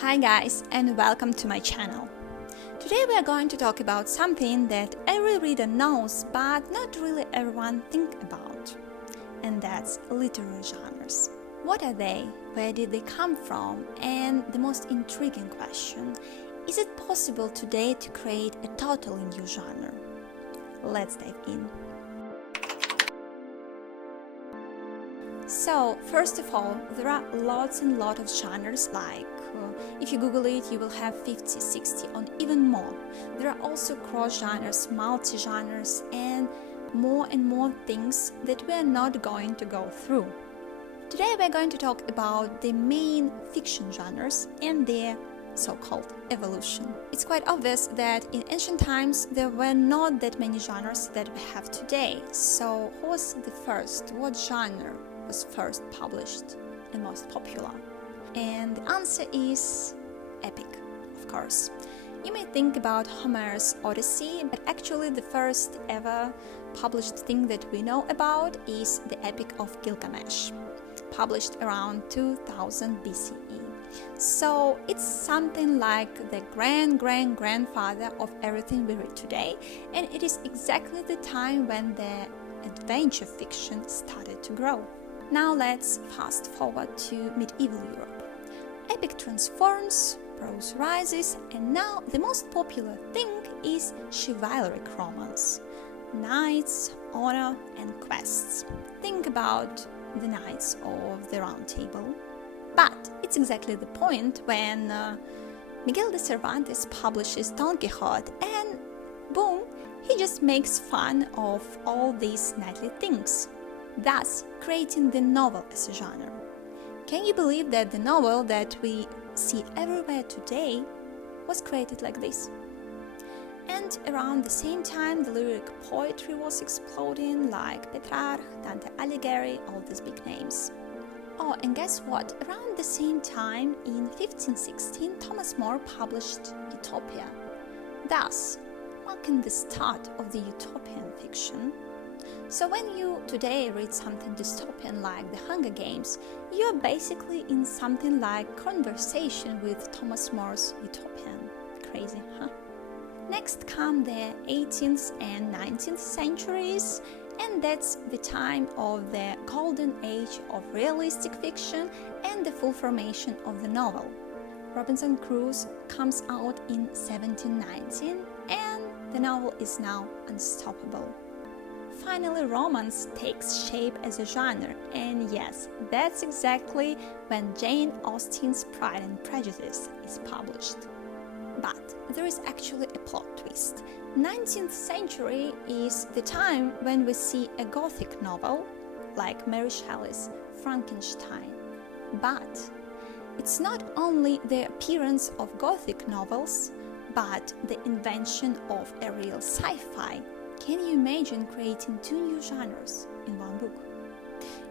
Hi guys, and welcome to my channel. Today we are going to talk about something that every reader knows but not really everyone think about, and that's literary genres. What are they? Where did they come from? And the most intriguing question, is it possible today to create a totally new genre? Let's dive in. So, first of all, there are lots and lots of genres, like if you Google it, you will have 50, 60, or even more. There are also cross-genres, multi-genres, and more things that we are not going to go through. Today we are going to talk about the main fiction genres and their so-called evolution. It's quite obvious that in ancient times there were not that many genres that we have today. So who was the first? What genre was first published and most popular? And the answer is epic, of course. You may think about Homer's Odyssey, but actually the first ever published thing that we know about is the Epic of Gilgamesh, published around 2000 BCE. So it's something like the grandfather of everything we read today, and it is exactly the time when the adventure fiction started to grow. Now let's fast forward to medieval Europe. Epic transforms, prose rises, and now the most popular thing is chivalric romance. Knights, honor, and quests. Think about the Knights of the Round Table. But it's exactly the point when Miguel de Cervantes publishes Don Quixote, and boom, he just makes fun of all these knightly things, thus creating the novel as a genre. Can you believe that the novel that we see everywhere today was created like this? And around the same time, the lyric poetry was exploding, like Petrarch, Dante Alighieri, all these big names. Oh, and guess what? Around the same time, in 1516, Thomas More published Utopia, thus marking the start of the utopian fiction. So when you today read something dystopian like The Hunger Games, you're basically in something like conversation with Thomas More's Utopian. Crazy, huh? Next come the 18th and 19th centuries, and that's the time of the golden age of realistic fiction and the full formation of the novel. Robinson Crusoe comes out in 1719, and the novel is now unstoppable. Finally, romance takes shape as a genre, and yes, that's exactly when Jane Austen's Pride and Prejudice is published. But there is actually a plot twist. 19th century is the time when we see a Gothic novel, like Mary Shelley's Frankenstein. But it's not only the appearance of Gothic novels, but the invention of a real sci-fi. Can you imagine creating two new genres in one book?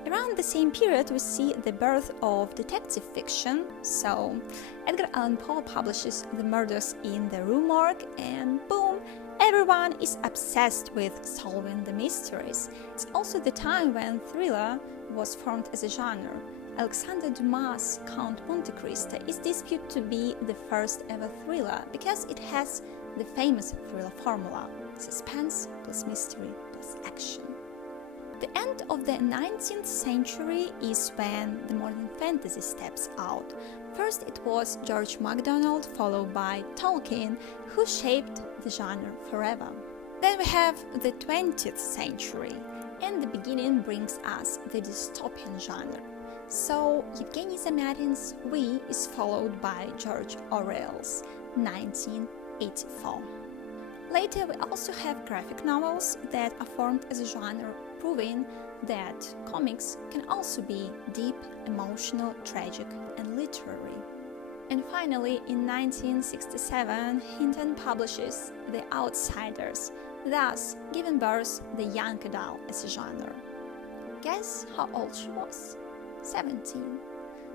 Around the same period, we see the birth of detective fiction. So, Edgar Allan Poe publishes The Murders in the Rue Morgue, and boom, everyone is obsessed with solving the mysteries. It's also the time when thriller was formed as a genre. Alexander Dumas' Count Monte Cristo is disputed to be the first ever thriller because it has the famous thriller formula: suspense plus mystery plus action. The end of the 19th century is when the modern fantasy steps out. First it was George MacDonald, followed by Tolkien, who shaped the genre forever. Then we have the 20th century, and the beginning brings us the dystopian genre. So Yevgeny Zamyatin's We is followed by George Orwell's 1984. Later, we also have graphic novels that are formed as a genre, proving that comics can also be deep, emotional, tragic, and literary. And finally, in 1967, Hinton publishes The Outsiders, thus giving birth to the young adult as a genre. Guess how old she was? 17.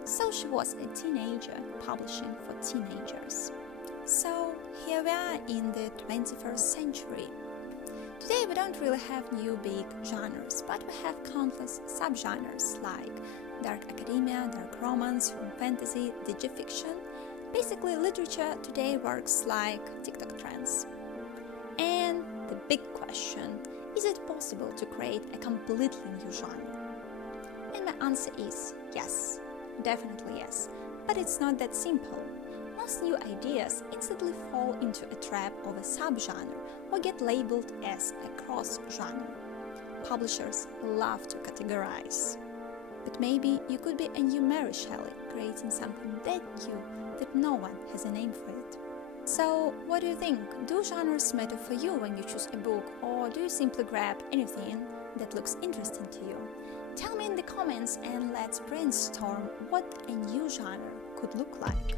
So she was a teenager, publishing for teenagers. So here we are in the 21st century. Today we don't really have new big genres, but we have countless subgenres like dark academia, dark romance, from fantasy, digifiction, Basically, literature today works like TikTok trends. And the big question, is it possible to create a completely new genre? And my answer is yes, definitely yes. But it's not that simple. Most new ideas instantly fall into a trap of a subgenre or get labeled as a cross-genre. Publishers love to categorize. But maybe you could be a new Mary Shelley, creating something that new that no one has a name for it. So, what do you think? Do genres matter for you when you choose a book, or do you simply grab anything that looks interesting to you? Tell me in the comments and let's brainstorm what a new genre could look like.